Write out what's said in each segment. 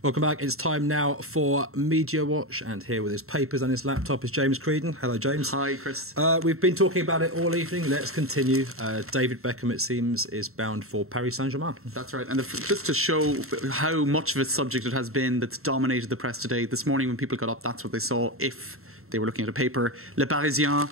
Welcome back. It's time now for Media Watch, and here with his papers and his laptop is James Creedon. Hello, James. Hi, Chris. We've been talking about it all evening. Let's continue. David Beckham, it seems, is bound for Paris Saint-Germain. That's right. And just to show how much of a subject it has been that's dominated the press today, this morning when people got up, that's what they saw if they were looking at a paper. Le Parisien,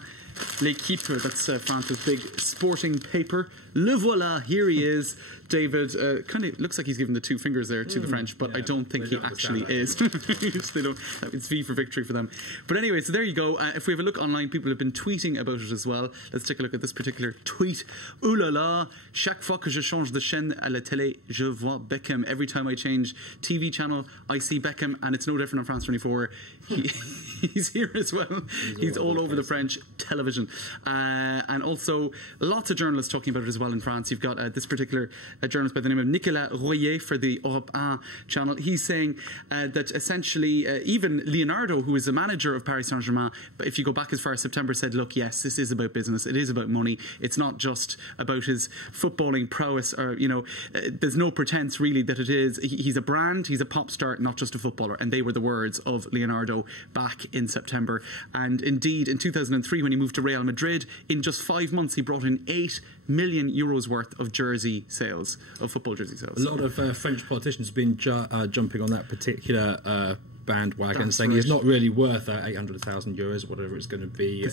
L'Équipe, that's France's big sporting paper. Le voilà, here he is. David kind of looks like he's giving the two fingers there to the French, but yeah, I don't think he actually is. They don't, it's V for victory for them. But anyway, so there you go. If we have a look online, people have been tweeting about it as well. Let's take a look at this particular tweet. Ouh là là, chaque fois que je change de chaîne à la télé, je vois Beckham. Every time I change TV channel, I see Beckham, and it's no different on France 24. He's here as well. He's all over the French television. And also, lots of journalists talking about it as well in France. You've got this particular journalist by the name of Nicolas Royer for the Europe 1 channel. He's saying that essentially even Leonardo, who is the manager of Paris Saint-Germain, but if you go back as far as September, said, look, yes, this is about business. It is about money. It's not just about his footballing prowess, or, you know, there's no pretense really that it is. He's a brand, he's a pop star, not just a footballer. And they were the words of Leonardo back in September. And indeed, in 2003, when he moved to Real Madrid, in just 5 months, he brought in €8 million worth of jersey sales, of football jersey sales. A lot of French politicians have been jumping on that particular bandwagon. That's saying right. He's not really worth €800,000, whatever it's going to be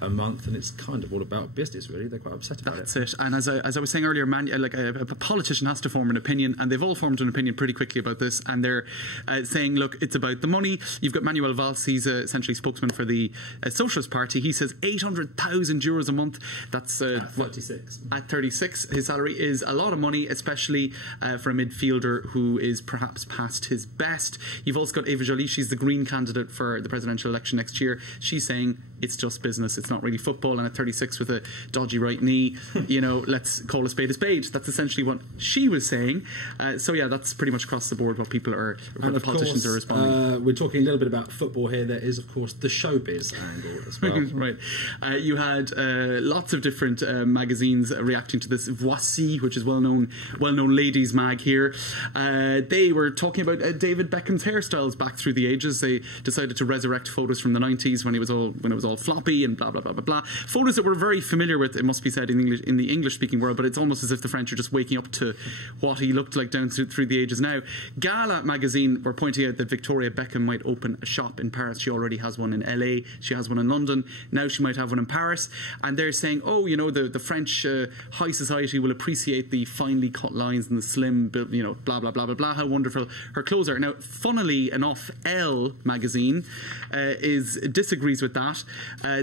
a month, and it's kind of all about business, really. They're quite upset about That's it. And as I was saying earlier, a politician has to form an opinion, and they've all formed an opinion pretty quickly about this, and they're saying, look, it's about the money. You've got Manuel Valls, he's essentially spokesman for the Socialist Party. He says €800,000 a month. That's at 36. At 36, his salary is a lot of money, especially for a midfielder who is perhaps past his best. You've also got Eva Joly. She's the Green candidate for the presidential election next year. She's saying it's just business. It's not really football, and at 36 with a dodgy right knee, you know, let's call a spade a spade. That's essentially what she was saying. So yeah, that's pretty much across the board what people are, what the politicians are responding. We're talking a little bit about football here. There is, of course, the showbiz angle as well. Right. You had lots of different magazines reacting to this. Voici, which is well-known ladies' mag here. They were talking about David Beckham's hairstyles back through the ages. They decided to resurrect photos from the 90s when it was all floppy and blah blah blah blah blah. Photos that we're very familiar with, it must be said, in the English-speaking world, but it's almost as if the French are just waking up to what he looked like down through the ages now. Gala magazine were pointing out that Victoria Beckham might open a shop in Paris. She already has one in LA. She has one in London. Now she might have one in Paris. And they're saying, oh, you know, the French high society will appreciate the finely cut lines and the slim, you know, blah blah blah blah blah. How wonderful her clothes are. Now, funnily enough, Elle magazine disagrees with that.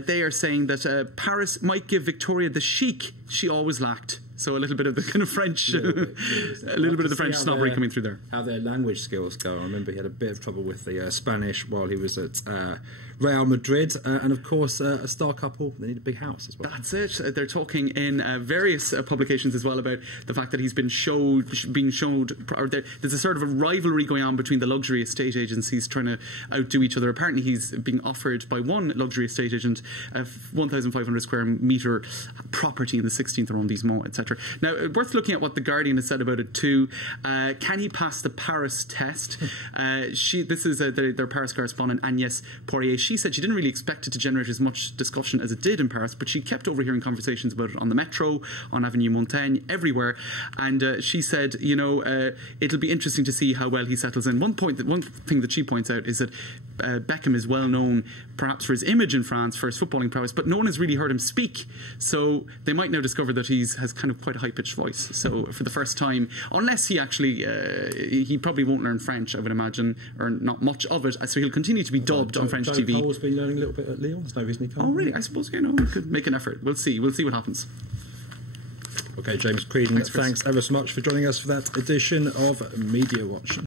They are saying that Paris might give Victoria the chic she always lacked. So a little bit of the kind of French, a little bit of the French snobbery coming through there. How their language skills go. I remember he had a bit of trouble with the Spanish while he was at Real Madrid, and of course a star couple. They need a big house as well. That's it. They're talking in various publications as well about the fact that he's being showed, or there's a sort of a rivalry going on between the luxury estate agencies trying to outdo each other. Apparently, he's being offered by one luxury estate agent a 1,500 square metre property in the 16th arrondissement, etc. Now, worth looking at what The Guardian has said about it too. Can he pass the Paris test? This is their Paris correspondent, Agnès Poirier. She said she didn't really expect it to generate as much discussion as it did in Paris, but she kept overhearing conversations about it on the metro, on Avenue Montaigne, everywhere. And she said, you know, it'll be interesting to see how well he settles in. One thing that she points out is that Beckham is well known perhaps for his image in France, for his footballing prowess, but no one has really heard him speak. So they might now discover that he has kind of quite a high-pitched voice. So for the first time, unless he actually, he probably won't learn French, I would imagine, or not much of it, so he'll continue to be dubbed on French TV. Cole's been learning a little bit at Lyon. There's no reason he can't. Oh, really? I suppose, you know, we could make an effort. We'll see what happens. Okay, James Creedon, thanks ever so much for joining us for that edition of Media Watch.